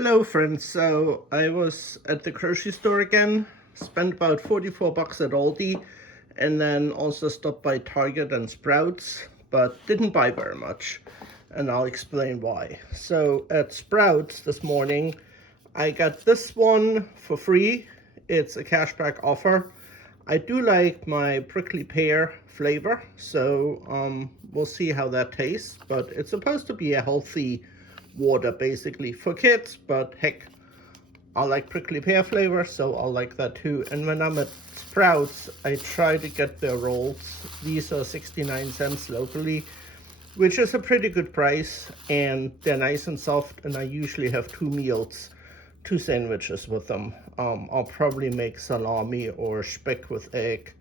Hello friends, so I was at the grocery store again, spent about 44 bucks at Aldi, and then also stopped by Target and Sprouts, but didn't buy very much, and I'll explain why. So at Sprouts this morning, I got this one for free. It's a cashback offer. I do like my prickly pear flavor, so we'll see how that tastes, but it's supposed to be a healthy water basically for kids, but heck, I like prickly pear flavor, so I'll like that too. And when I'm at Sprouts, I try to get their rolls. These are 69 cents locally, which is a pretty good price, and they're nice and soft, and I usually have two sandwiches with them. I'll probably make salami or speck with egg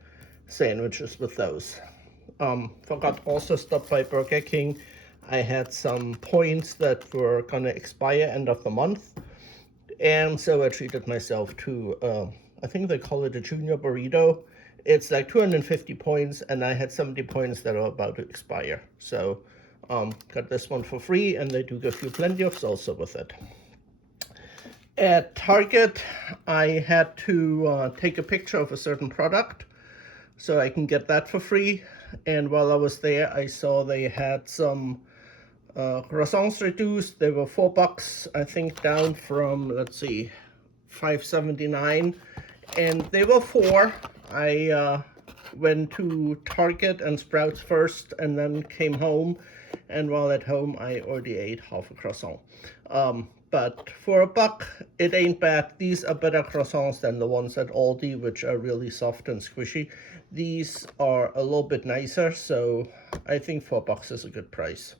sandwiches with those. Forgot also stop by Burger King. I had some points that were gonna expire end of the month, and so I treated myself to, I think they call it a junior burrito. It's like 250 points, and I had 70 points that are about to expire. So got this one for free, and they do give you plenty of salsa with it. At Target, I had to take a picture of a certain product so I can get that for free. And while I was there, I saw they had some croissants reduced. They were 4 bucks, I think, down from, let's see, 5.79, and they were 4. I went to Target and Sprouts first, and then came home. And while at home, I already ate half a croissant. But for a buck, it ain't bad. These are better croissants than the ones at Aldi, which are really soft and squishy. These are a little bit nicer, so I think 4 bucks is a good price.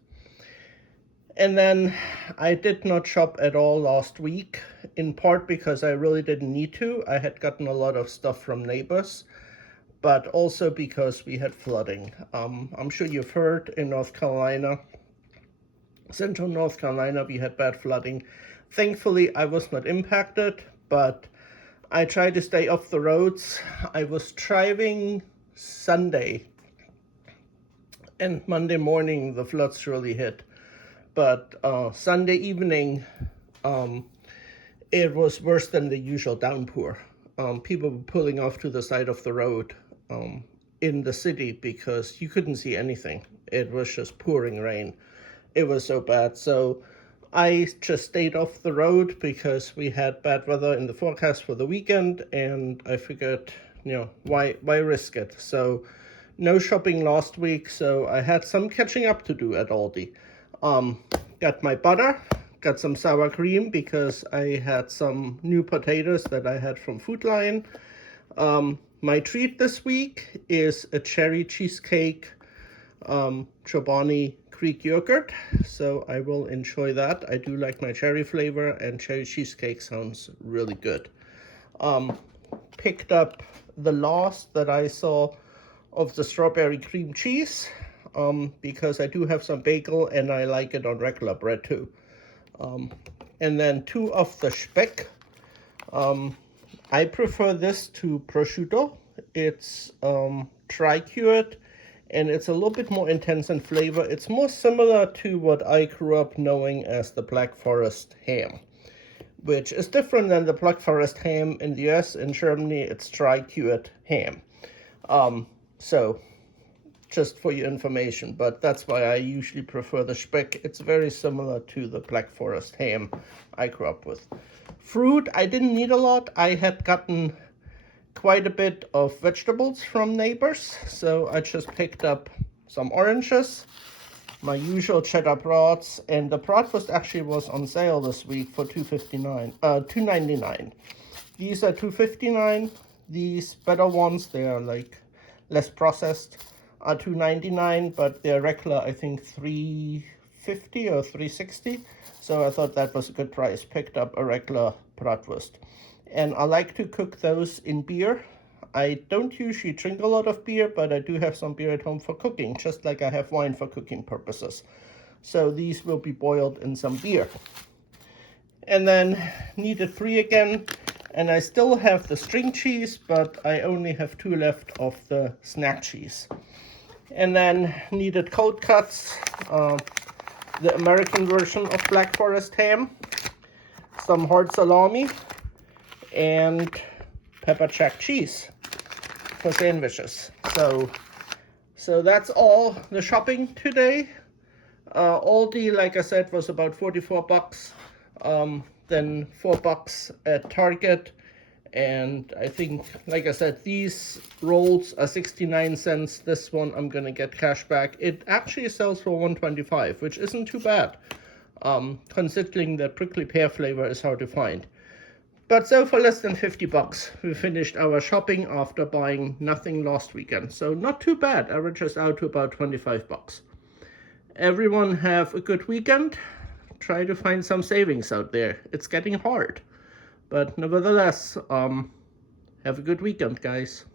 And then I did not shop at all last week, in part because I really didn't need to. I had gotten a lot of stuff from neighbors, but also because we had flooding. I'm sure you've heard in North Carolina, central North Carolina, we had bad flooding. Thankfully, I was not impacted, but I tried to stay off the roads. I was driving Sunday, and Monday morning the floods really hit. But Sunday evening, it was worse than the usual downpour. People were pulling off to the side of the road in the city because you couldn't see anything. It was just pouring rain. It was so bad. So I just stayed off the road because we had bad weather in the forecast for the weekend, and I figured, why risk it? So no shopping last week, so I had some catching up to do at Aldi. Got my butter, got some sour cream because I had some new potatoes that I had from Food Lion. My treat this week is a cherry cheesecake, Chobani Greek yogurt, so I will enjoy that. I do like my cherry flavor, and cherry cheesecake sounds really good. Picked up the last that I saw of the strawberry cream cheese, because I do have some bagel and I like it on regular bread too. And then 2 of the speck. I prefer this to prosciutto. It's tri-cured, and it's a little bit more intense in flavor. It's more similar to what I grew up knowing as the Black Forest ham, which is different than the Black Forest ham in the US. In Germany, it's tri-cured ham. So just for your information, but that's why I usually prefer the speck. It's very similar to the Black Forest ham I grew up with. Fruit, I didn't need a lot. I had gotten quite a bit of vegetables from neighbors, so I just picked up some oranges, my usual cheddar brats, and the bratwurst actually was on sale this week for $2.99. These are $2.59. These better ones, they are like less processed, are $2.99, but they're regular, I think $3.50 or $3.60. So I thought that was a good price. Picked up a regular bratwurst. And I like to cook those in beer. I don't usually drink a lot of beer, but I do have some beer at home for cooking, just like I have wine for cooking purposes. So these will be boiled in some beer. And then needed 3 again. And I still have the string cheese, but I only have 2 left of the snack cheese. And then needed cold cuts, the American version of Black Forest ham. some hard salami, and pepper jack cheese for sandwiches. So that's all the shopping today. Aldi, like I said, was about 44 bucks. Then $4 at Target. And I think, like I said, these rolls are 69 cents. This one I'm gonna get cash back. It actually sells for 125, which isn't too bad, considering the prickly pear flavor is hard to find. But so for less than 50 bucks, we finished our shopping after buying nothing last weekend. So not too bad, averages out to about 25 bucks. Everyone have a good weekend. Try to find some savings out there. It's getting hard. But nevertheless, have a good weekend, guys.